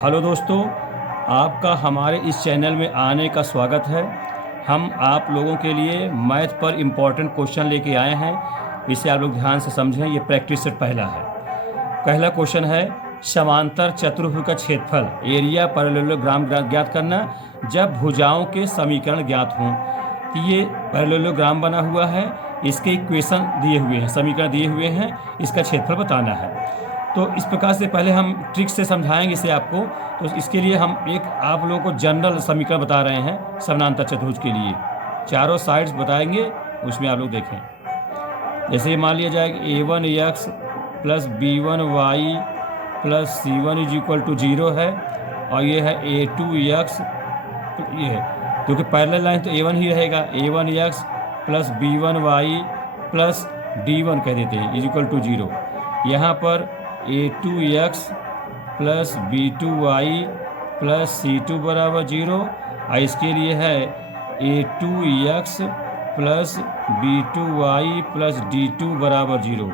Hello दोस्तों, आपका हमारे इस चैनल में आने का स्वागत है। हम आप लोगों के लिए मैथ पर इम्पोर्टेंट क्वेश्चन लेके आए हैं। इसे आप लोग ध्यान से समझें। ये प्रैक्टिस सेट पहला है। पहला क्वेश्चन है, समांतर चतुर्भुज का क्षेत्रफल एरिया पैरेललोग्राम ज्ञात करना जब भुजाओं के समीकरण ज्ञात हों। कि ये पैरेललोग्राम बना हुआ है, इसके इक्वेशन दिए हुए हैं, समीकरण दिए हुए हैं, इसका क्षेत्रफल बताना है। तो इस प्रकार से पहले हम ट्रिक से समझाएंगे इसे आपको। तो इसके लिए हम एक आप लोगों को जनरल समीकरण बता रहे हैं समानांतर चतुर्भुज के लिए। चारों साइड्स बताएंगे, उसमें आप लोग देखें। जैसे मान लिया जाए कि a1x plus b1y plus c1 is equal to 0 है, और ये है a2x, ये है क्योंकि पैरेलल लाइन तो a1 ही रहेगा। a1x plus b1y plus d1 कह देते हैं इज इक्वल टू 0। यहाँ पर a2x plus b2y plus c2 बराबर 0, और इसके लिए है a2x plus b2y plus d2 बराबर 0।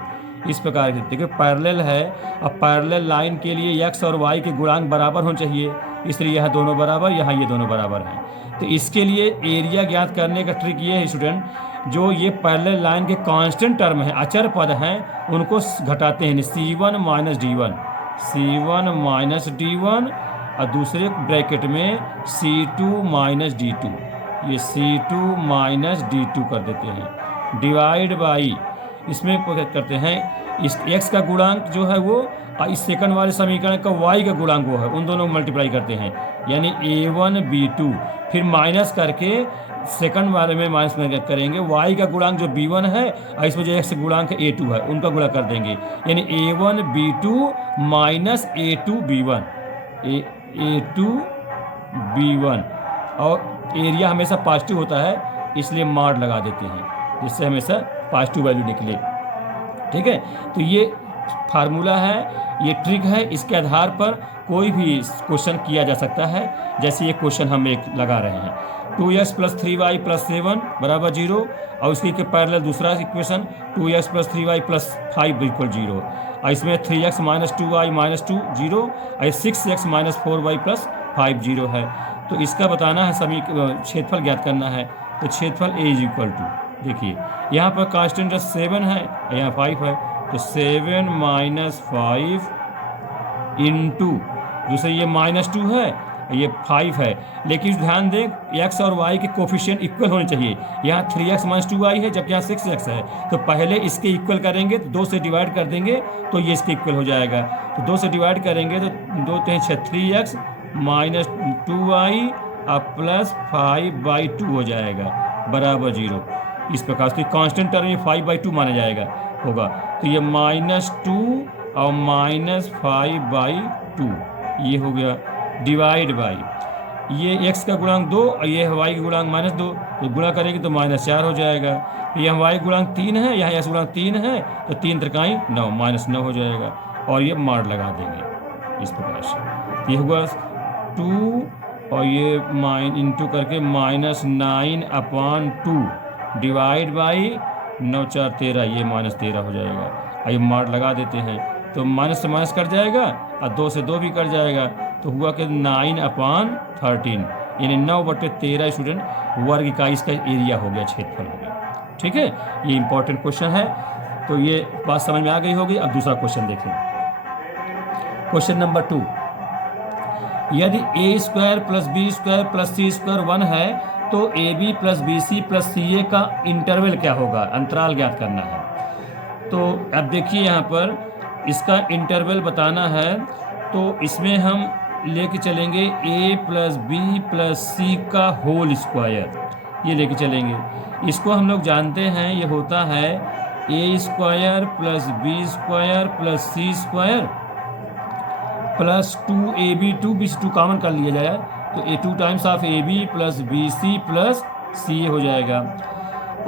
इस प्रकार से देखिए पैरेलल है। अब पैरेलल लाइन के लिए x और y के गुणांक बराबर होने चाहिए, इसलिए यहाँ दोनों बराबर, यहाँ ये दोनों बराबर हैं। तो इसके लिए एरिया ज्ञात करने का ट्रिक ये है स्टूडेंट, जो ये पैरेलल लाइन के कांस्टेंट टर्म हैं, अचर पद हैं, उनको घटाते हैं। c1 minus d1, c1 minus d1, और दूसरे ब्रैकेट में c2 माइनस d2, ये c2 माइनस d2 कर देते हैं। डिवाइड बाई, इसमें करते हैं इस x का गुणांक जो है वो, और इस सेकंड वाले समीकरण का y का गुणांक वो है, उन दोनों को मल्टीप्लाई करते हैं, यानी a1 b2, फिर माइनस करके सेकंड वाले में माइनस में करेंगे y का गुणांक जो b1 है, और इसमें जो x गुणांक a2 है उनका गुणा कर देंगे, यानी a1 b2 minus a2 b1, a2 b1। और एरिया हमेशा पॉजिटिव होता है, इसलिए मार लगा देते हैं, जिससे हमेशा पॉजिटिव वैल्यू निकले। ठीक है, तो ये फार्मूला है, ये ट्रिक है। इसके आधार पर कोई भी क्वेश्चन किया जा सकता है। जैसे ये क्वेश्चन हम एक लगा रहे हैं, 2x प्लस 3y प्लस 7 बराबर 0, और उसके पैरेलल दूसरा equation 2x plus 3y plus 5 equal 0, और इसमें 3x माइनस 2y माइनस 2 0, और 6x माइनस 4y प्लस 5 0 है। तो इसका बताना है, क्षेत्रफल ज्ञात करना है। तो क्षेत्रफल a इज इक्वल टू, देखिए यहाँ पर कांस्टेंट 7 है, यहाँ 5 है, तो 7 माइनस 5 इंटू दूसरे ये माइनस 2 है, ये 5 है। लेकिन ध्यान दें x और y के कोफिशिएंट इक्वल होने चाहिए। यहाँ 3x माइनस 2y है, जबकि यहाँ 6x है, तो पहले इसके इक्वल करेंगे, तो 2 से डिवाइड कर देंगे तो ये इसके इक्वल हो जाएगा। तो 2 से डिवाइड करेंगे तो 2 3 6 3x माइनस 2y और प्लस 5/2 हो जाएगा बराबर 0। इस प्रकार से कांस्टेंट टर्म में 5/2 माना जाएगा होगा। तो ये -2 और -5/2 ये हो गया। डिवाइड बाई, ये x का गुणांक 2 और ये y का गुणांक -2, तो गुणा करेंगे तो -4 हो जाएगा। तो यहाँ y गुणांक 3 है, यहाँ x गुणांक 3 है, तो 3 त्रिकाई 9, -9 हो जाएगा, और ये मार लगा देंगे इस प्रकार से। ये होगा 2 और ये इंटू करके -9/2 डिवाइड बाई 9 4 13, ये -13 हो जाएगा। और ये मार लगा देते हैं, तो माइनस से माइनस कट जाएगा और 2 से 2 भी कट जाएगा, तो हुआ कि 9/13, यानी 9/13 स्टूडेंट वर्ग इकाई इसका एरिया हो गया, क्षेत्रफल हो गया। ठीक है, ये इंपॉर्टेंट क्वेश्चन है। तो ये बात समझ में आ गई होगी। अब दूसरा क्वेश्चन देखें। क्वेश्चन नंबर 2, यदि a² plus b² plus c² 1 है, तो ab plus bc plus ca का इंटरवल क्या होगा, अंतराल ज्ञात करना है। तो अब देखिए यहाँ पर इसका इंटरवल बताना है, तो इसमें हम लेके चलेंगे a plus b plus c का होल स्क्वायर, ये लेके चलेंगे। इसको हम लोग जानते हैं, ये होता है a² plus b² plus c² plus 2ab, 2bc, 2 common कर लिया जाए तो a2 times of ab plus bc plus ca हो जाएगा।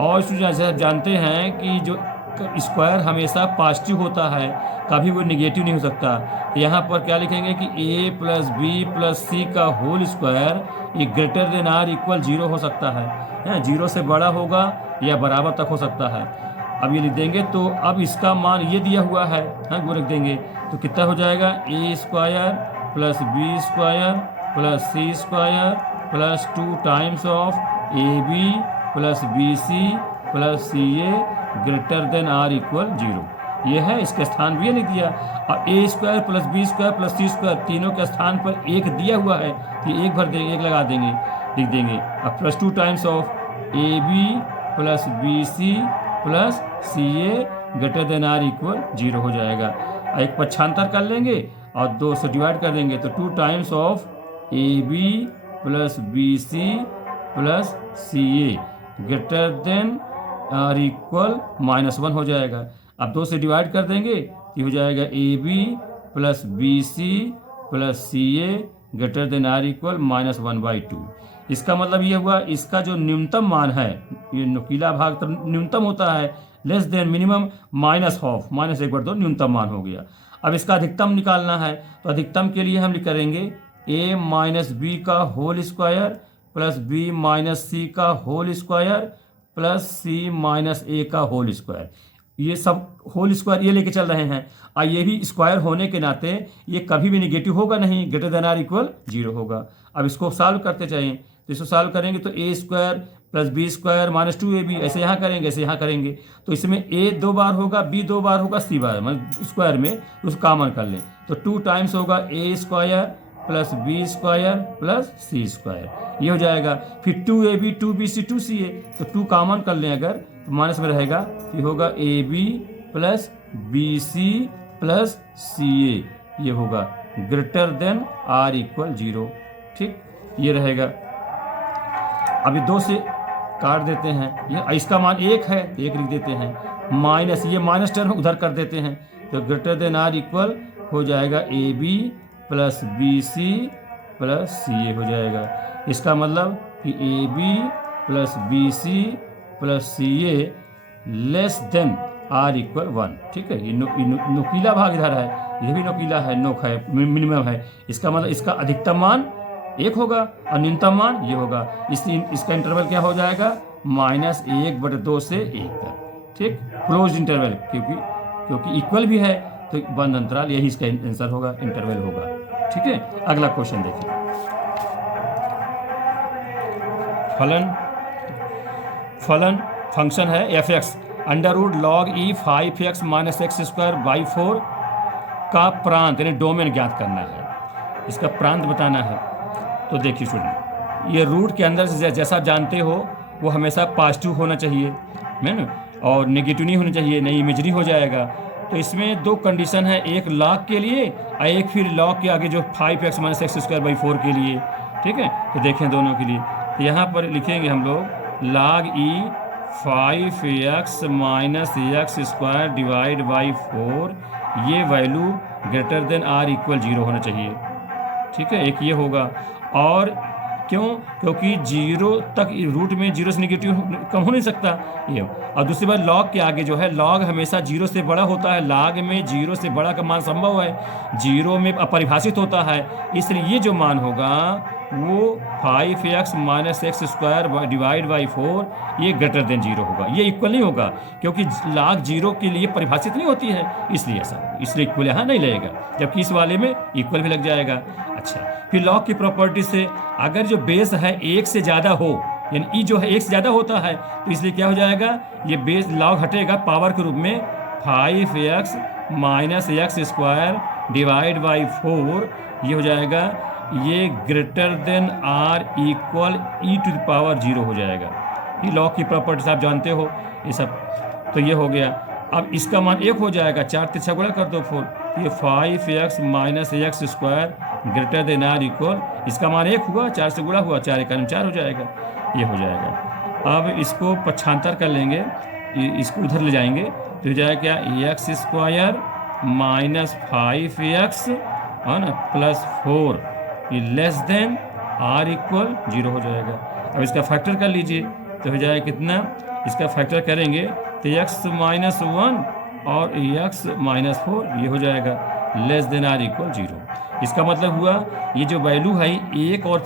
और जैसे आप जानते हैं कि जो स्क्वायर हमेशा पॉजिटिव होता है, कभी वो निगेटिव नहीं हो सकता। तो यहाँ पर क्या लिखेंगे कि a plus b plus c का होल स्क्वायर ये ग्रेटर देन आर इक्वल 0 हो सकता है, 0 से बड़ा होगा या बराबर तक हो सकता है। अब ये लिख देंगे, तो अब इसका मान ये दिया हुआ है, वो रख देंगे, तो कितना हो जाएगा a² plus B square plus C square plus 2 times of A B plus B C plus C A greater than or equal 0। ये है, इसके स्थान भी लिख दिया। और A square plus B square plus C square तीनों के स्थान पर एक दिया हुआ है, तो एक भर देंगे, एक लगा देंगे, लिख देंगे। अब plus 2 times of A B plus B C plus C A greater than or equal 0 हो जाएगा। एक पक्षांतर कर लेंगे और 2 से डिवाइड कर देंगे, तो 2 times of A B plus B C plus C A greater than or equal -1 हो जाएगा। अब 2 से डिवाइड कर देंगे, ये हो जाएगा A B plus B C plus C A greater than or equal -1/2। इसका मतलब ये हुआ, इसका जो न्यूनतम मान है, ये नुकीला भाग तो न्यूनतम होता है, लेस देन मिनिमम -1/2 -1/2 न्यूनतम मान हो गया। अब इसका अधिकतम निकालना है, तो अधिकतम के लिए हम करेंगे a माइनस बी का whole square plus B minus C का whole square plus C minus A का होल स्क्वायर। ये सब होल स्क्वायर ये लेके चल रहे हैं, और ये भी स्क्वायर होने के नाते ये कभी भी निगेटिव होगा नहीं, ग्रेटर देन आर इक्वल 0 होगा। अब इसको सॉल्व करते चाहिए, तो इसको सॉल्व करेंगे तो A square plus B square minus 2ab, ऐसे यहाँ करेंगे, ऐसे यहाँ करेंगे, तो इसमें a 2 बार होगा, b 2 बार होगा, c बार, मतलब स्क्वायर में उसको कॉमन कर लें, तो 2 टाइम्स होगा a square plus B square plus C square, ये हो जाएगा। फिर 2ab 2bc 2ca, तो 2 कॉमन कर लें अगर, तो माइनस में रहेगा, फिर होगा ab plus bc plus ca, ये होगा ग्रेटर देन r इक्वल 0। ठीक, ये रहेगा। अभी 2 से काट देते हैं, ये इसका मान 1 है, 1 लिख देते हैं, माइनस ये माइनस टर्म उधर कर देते हैं, तो ग्रेटर देन आर इक्वल हो जाएगा A B plus B C plus C A हो जाएगा। इसका मतलब कि A B plus B C plus C A less than or equal 1। ठीक है, ये नुकीला भाग इधर है, ये भी नुकीला है, नोक है, मिनिमम है। इसका मतलब इसका अधिकतम मान 1 होगा और न्यूनतम मान ये होगा, इसलिए इसका इंटरवल क्या हो जाएगा, -1/2 से 1 तक। ठीक, क्लोज इंटरवल, क्योंकि इक्वल भी है तो बंद अंतराल, यही इसका आंसर होगा, इंटरवल होगा। ठीक है, अगला क्वेश्चन देखिए। फलन फंक्शन है f(x) √ log e 5x - x²/4 का प्रांत यानी डोमेन ज्ञात करना है, इसका प्रांत बताना है। तो देखिए स्टूडेंट, ये रूट के अंदर से जैसा आप जानते हो वो हमेशा पॉजिटिव होना चाहिए, है ना, और नेगेटिव नहीं होना चाहिए, नहीं इमेजरी हो जाएगा। तो इसमें 2 कंडीशन है, एक लॉग के लिए और एक फिर लॉग के आगे जो 5x - x²/4 के लिए। ठीक है, तो देखें दोनों के लिए, तो यहाँ पर लिखेंगे हम लोग log e 5x - x²/4, ये value greater than or equal 0 होना चाहिए। ठीक है, एक ये होगा, और क्यों, क्योंकि 0 तक रूट में 0 से निगेटिव कम हो नहीं सकता ये। और दूसरी बात, लॉग के आगे जो है, लॉग हमेशा 0 से बड़ा होता है, लॉग में 0 से बड़ा का मान संभव है, 0 में अपरिभाषित होता है, इसलिए ये जो मान होगा वो 5x - x²/4 ये ग्रेटर देन 0 होगा, ये इक्वल नहीं होगा, क्योंकि लॉग 0 के लिए परिभाषित नहीं होती है, इसलिए ऐसा, इसलिए इक्वल यहाँ नहीं लगेगा, जबकि इस वाले में इक्वल भी लग जाएगा। अच्छा, फिर लॉग की प्रॉपर्टी से अगर जो बेस है 1 से ज़्यादा हो, यानी ई जो है 1 से ज़्यादा होता है, तो इसलिए क्या हो जाएगा, ये बेस लॉग हटेगा पावर के रूप में, 5x - x²/4 ये हो जाएगा, ये greater than or equal e⁻0 हो जाएगा। ये लॉग की प्रॉपर्टी आप जानते हो ये सब, तो ये हो गया। अब इसका मान 1 हो जाएगा, 4 3 गुणा कर दो 4, ये 5x - x² greater than or equal, इसका मान 1 हुआ, 4 से गुणा हुआ, 4 × 4 हो जाएगा, ये हो जाएगा। अब इसको पक्षांतर कर लेंगे, इसको उधर ले जाएंगे, तो हो जाएगा क्या, x² - 5x है ना प्लस 4 ये लेस देन आर इक्वल 0 हो जाएगा। अब इसका फैक्टर कर लीजिए, तो हो जाएगा कितना, इसका फैक्टर करेंगे तो x - 1 और x - 4 ये हो जाएगा लेस देन आर इक्वल 0। इसका मतलब हुआ ये जो वैल्यू है 1 और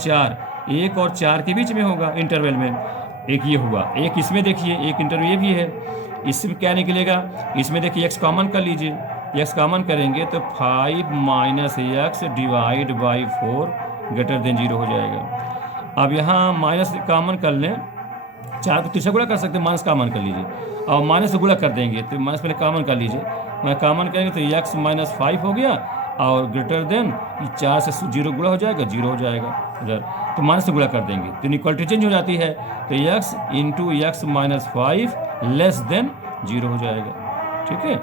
4 के बीच में होगा इंटरवल में, एक ये हुआ, एक इसमें देखिए, एक इंटरवल ये भी है, इसमें क्या निकलेगा, इसमें देखिए x कॉमन कर लीजिए, एक्स कॉमन करेंगे तो 5 minus x divide by 4 greater than 0 हो जाएगा। अब यहाँ माइनस कॉमन कर लें, चाहे तो तीसरा गुणा कर सकते हैं, माइनस कॉमन कर लीजिए और माइनस से गुणा कर देंगे तो माइनस पहले कॉमन कर लीजिए। मैं कॉमन करेंगे तो एक्स माइनस 5 हो गया और ग्रेटर देन 4 से 0 गुणा हो जाएगा, 0 हो जाएगा इधर, तो माइनस से गुणा कर देंगे तो इनइक्वालिटी चेंज हो जाती है, तो x into x minus 5 less than 0 हो जाएगा। ठीक है, ये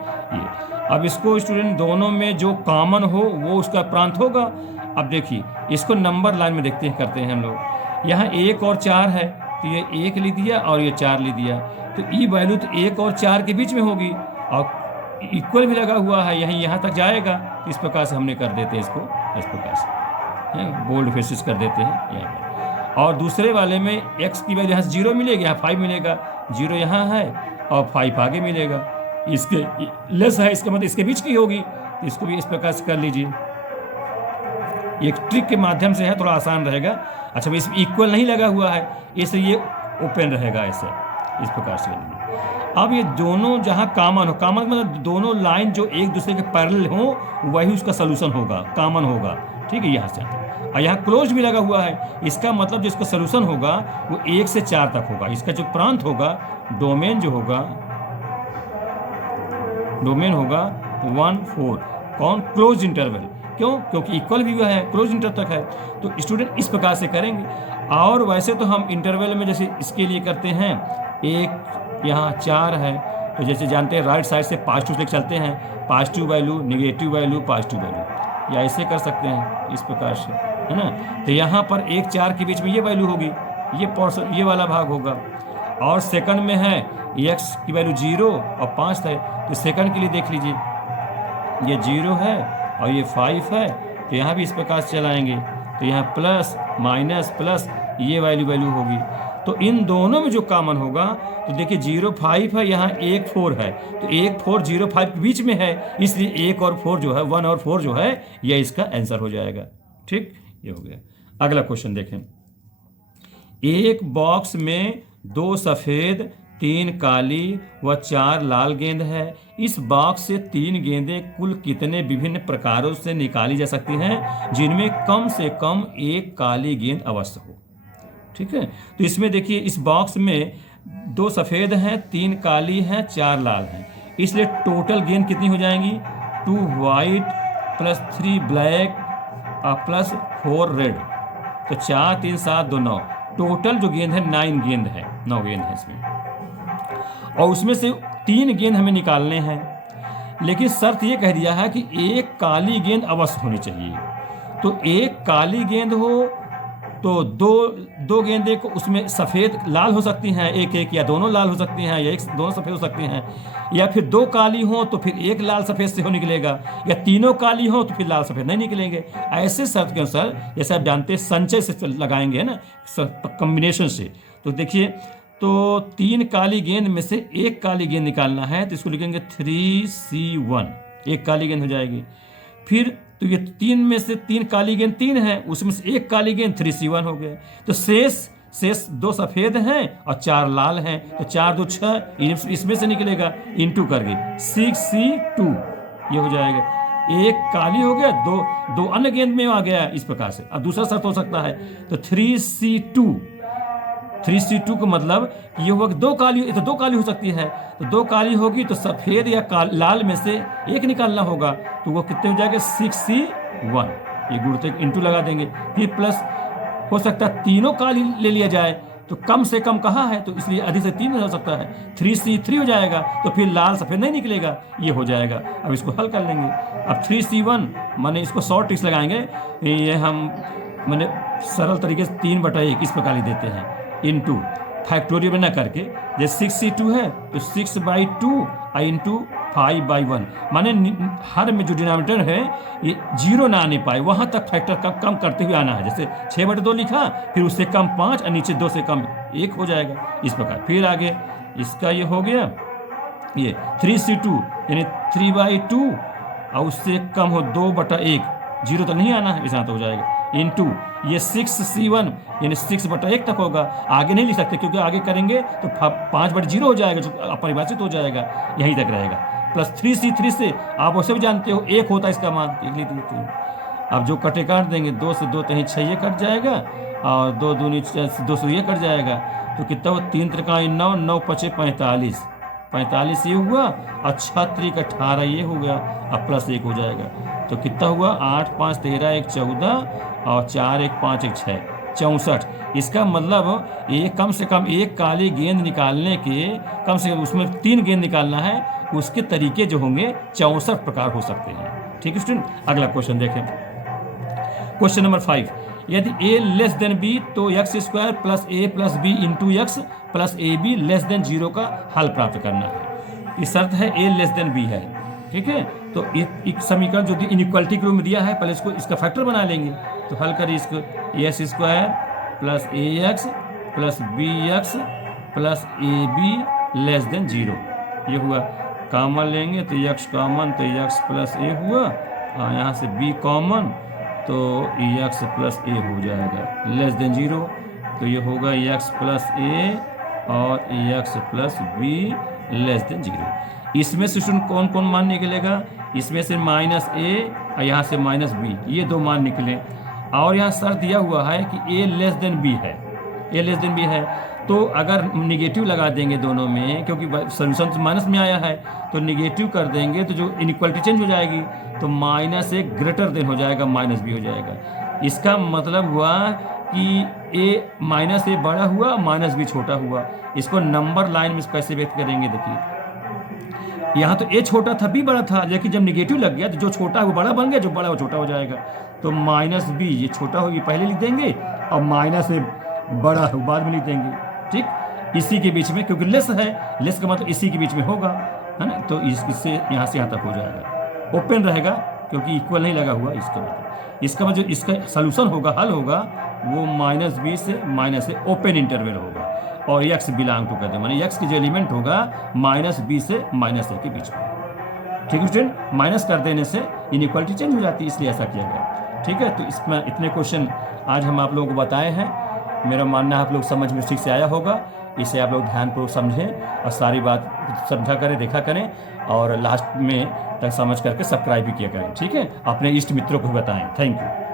अब इसको स्टूडेंट दोनों में जो कॉमन हो वो उसका प्रांत होगा। अब देखिए इसको नंबर लाइन में देखते हैं, करते हैं हम लोग। यहाँ 1 और 4 है तो ये 1 लिख दिया और ये 4 लिख दिया, तो ई वैल्यू तो 1 और 4 के बीच में होगी और इक्वल भी लगा हुआ है, यहीं यहाँ तक जाएगा। इस प्रकार से हमने कर देते हैं इसको, इस प्रकार से बोल्ड फेसिस कर देते हैं यहाँ पर। और दूसरे वाले में x की वैल्यू यहाँ से 0 मिलेगी, यहाँ 5 मिलेगा, 0 यहाँ है और 5 आगे मिलेगा, इसके लेस है, इसका मतलब इसके बीच की होगी, तो इसको भी इस प्रकार से कर लीजिए। एक ट्रिक के माध्यम से है, थोड़ा आसान रहेगा। अच्छा भाई, इसमें इक्वल नहीं लगा हुआ है इसलिए ये ओपन रहेगा, ऐसे इस प्रकार से। अब ये दोनों जहाँ कॉमन हो, कॉमन मतलब दोनों लाइन जो एक दूसरे के पैरेलल हो वही उसका सोल्यूशन होगा, कॉमन होगा। ठीक है, यहाँ से और यहाँ क्लोज भी लगा हुआ है, इसका मतलब जो इसका सोल्यूशन होगा वो 1 से 4 तक होगा। इसका जो प्रांत होगा, डोमेन जो होगा, डोमेन होगा 1 4, कौन, क्लोज इंटरवल। क्यों? क्योंकि इक्वल भी है, क्लोज इंटर तक है। तो स्टूडेंट इस प्रकार से करेंगे। और वैसे तो हम इंटरवल में जैसे इसके लिए करते हैं, एक यहाँ 4 है तो जैसे जानते हैं राइट साइड से पॉजिटिव लेकर चलते हैं, positive value negative value positive value, या ऐसे कर सकते हैं इस प्रकार से, है ना। तो यहाँ पर 1 4 के बीच में ये वैल्यू होगी, ये पोर्शन, ये वाला भाग होगा। और सेकंड में है x की वैल्यू 0 और 5 है, तो सेकंड के लिए देख लीजिए, ये 0 है और ये 5 है, तो यहाँ भी इस प्रकार से चलाएंगे, तो यहाँ प्लस माइनस प्लस ये वैल्यू होगी। तो इन दोनों में जो कॉमन होगा, तो देखिए 0 5 है, यहाँ 1 4 है, तो 1 4 0 5 के बीच में है, इसलिए 1 और 4 जो है, 1 और 4 जो है, ये इसका आंसर हो जाएगा। ठीक, ये हो गया। अगला क्वेश्चन देखें। एक बॉक्स में 2 सफ़ेद 3 काली व 4 लाल गेंद है। इस बॉक्स से 3 गेंदें कुल कितने विभिन्न प्रकारों से निकाली जा सकती हैं, जिनमें कम से कम 1 काली गेंद अवश्य हो। ठीक है, तो इसमें देखिए इस बॉक्स में 2 सफ़ेद हैं, 3 काली हैं, 4 लाल हैं, इसलिए टोटल गेंद कितनी हो जाएंगी, 2 white plus 3 black plus 4 red, तो 4 3 7 2 9, टोटल जो गेंद है 9 गेंद है, 9 गेंद है इसमें। और उसमें से 3 गेंद हमें निकालने हैं, लेकिन शर्त ये कह दिया है कि 1 काली गेंद अवश्य होनी चाहिए। तो 1 काली गेंद हो तो दो गेंदें को उसमें सफ़ेद लाल हो सकती हैं, एक या दोनों लाल हो सकती हैं, या दोनों सफ़ेद हो सकती हैं, या फिर 2 काली हो तो फिर 1 लाल सफ़ेद से हो निकलेगा, या तीनों काली हो तो फिर लाल सफ़ेद नहीं निकलेंगे। ऐसे शर्त के अनुसार, जैसे आप जानते हैं संचय से लगाएंगे ना, कॉम्बिनेशन से। तो देखिए, तो 3 काली गेंद में से 1 काली गेंद निकालना है, तो इसको लिखेंगे 3C1, 1 काली गेंद हो जाएगी। फिर तो ये 3 में से 3 काली गेंद 3 है, उसमें से 1 काली गेंद 3C1 हो गया। तो शेष 2 सफ़ेद हैं और 4 लाल हैं, तो 4 2 6 इसमें से निकलेगा, इंटू करके 6C2 ये हो जाएगा। 1 काली हो गया, दो अन्य गेंद में आ गया इस प्रकार से। अब दूसरा शर्त हो सकता है, तो 3C2 का मतलब ये होगा 2 काली, तो 2 काली हो सकती है, तो 2 काली होगी तो सफ़ेद या लाल में से 1 निकालना होगा, तो वो कितने हो जाएगा, 6C1, ये गुणते इंटू लगा देंगे। फिर प्लस हो सकता है तीनों काली ले लिया जाए, तो कम से कम कहाँ है, तो इसलिए अधिक से 3 हो सकता है, 3C3 हो जाएगा, तो फिर लाल सफ़ेद नहीं निकलेगा, ये हो जाएगा। अब इसको हल कर लेंगे। अब 3C1 माने इसको शॉर्ट ट्रिक्स लगाएंगे, ये हम माने सरल तरीके से 3/1 इस प्रकार ही देते हैं, इंटू फैक्टोरियल में ना करके, जैसे 6C2 है तो 6/2 इंटू 5/1, माने हर में जो डिनोमिनेटर है ये 0 ना आने पाए, वहाँ तक फैक्टर कम करते हुए आना है। जैसे 6/2 लिखा, फिर उससे कम 5 और नीचे 2 से कम 1 हो जाएगा, इस प्रकार। फिर आगे इसका ये हो गया, ये 3C2 यानी 3/2 और उससे कम हो 2/1, 0 तक नहीं आना है, इस तो हो जाएगा, इंटू ये 6C1 यानी 6/1 तक होगा। आगे नहीं लिख सकते क्योंकि आगे करेंगे तो 5/0 हो जाएगा, जो अपरिभाषित हो जाएगा, यहीं तक रहेगा। प्लस 3c, 3 से आप वैसे भी जानते हो 1 होता है इसका मान, देख लीजिए। अब जो कटे काट देंगे, 2 से 2 तहीं 6 ये कट जाएगा, और 2 दूनी 2 से ये कट जाएगा, तो कितना हुआ, 3 त्रिकाई 9, 9 पचे 45, 45 ये हुआ, और 6 त्रिक 18 ये हो गया, अब प्लस 1 हो जाएगा, तो कितना हुआ, 8 5 13 1 14, और 4 1 5 1 6 64। इसका मतलब ये कम से कम एक काली गेंद निकालने के, कम से कम उसमें 3 गेंद निकालना है, उसके तरीके जो होंगे 64 प्रकार हो सकते हैं। ठीक है स्टूडेंट, अगला क्वेश्चन देखें। क्वेश्चन नंबर 5, यदि a लेस देन b तो X square plus A plus B into X plus A B less than 0 का हल प्राप्त करना है। इस शर्त है a लेस देन b है। ठीक है, तो एक समीकरण जो इनइक्वालिटी के रूप में दिया है, पहले इसका फैक्टर बना लेंगे, तो हल करिए इसको, X square plus A X plus B X plus A B less than 0, ये हुआ। कॉमन लेंगे तो एक्स कॉमन, तो एक्स प्लस ए हुआ, और यहाँ से बी कॉमन, तो एक्स प्लस ए हो जाएगा लेस देन 0, तो ये होगा एक्स प्लस ए और x plus B less than 0। इसमें से कौन कौन मान निकलेगा, इसमें से माइनस ए और यहाँ से माइनस बी, ये 2 मान निकले, और यहाँ शर्त दिया हुआ है कि ए लेस देन बी है, ए लेस देन बी है, तो अगर निगेटिव लगा देंगे दोनों में, क्योंकि सोल्यूशन तो माइनस में आया है, तो निगेटिव कर देंगे तो जो इनइक्वालिटी चेंज हो जाएगी, तो माइनस ए ग्रेटर देन हो जाएगा, माइनस बी हो जाएगा। इसका मतलब हुआ कि ए माइनस ए बड़ा हुआ, माइनस बी छोटा हुआ। इसको नंबर लाइन में कैसे व्यक्त करेंगे, देखिए यहाँ तो ए छोटा था, बी बड़ा था, लेकिन जब निगेटिव लग गया तो जो छोटा है वो बड़ा बन गया, जो बड़ा वो छोटा हो जाएगा, तो माइनस बी ये छोटा होगी पहले लिख देंगे, और माइनस ए बड़ा है बाद में लिख देंगे। ठीक, इसी के बीच में, क्योंकि लेस है, लेस का मतलब इसी के बीच में होगा, है ना, तो इससे यहाँ से यहाँ तक हो जाएगा, ओपन रहेगा क्योंकि इक्वल नहीं लगा हुआ। इसका मतलब इसका सोल्यूशन होगा, हल होगा, वो माइनस बी से माइनस ए ओपन इंटरवल होगा, और एक्स बिलोंग टू कहते हैं, माने एक्स की जो एलिमेंट होगा माइनस बी से माइनस ए के बीच में। ठीक है स्टूडेंट, माइनस कर देने से इनइक्वालिटी चेंज हो जाती है, इसलिए ऐसा किया गया। ठीक है, तो इसमें इतने क्वेश्चन आज हम आप लोगों को बताए हैं। मेरा मानना है आप लोग समझ में ठीक से आया होगा, इसे आप लोग ध्यानपूर्वक समझें और सारी बात समझा करें, देखा करें, और लास्ट में तक समझ करके सब्सक्राइब भी किया करें। ठीक है, अपने इष्ट मित्रों को भी बताएं। Thank you.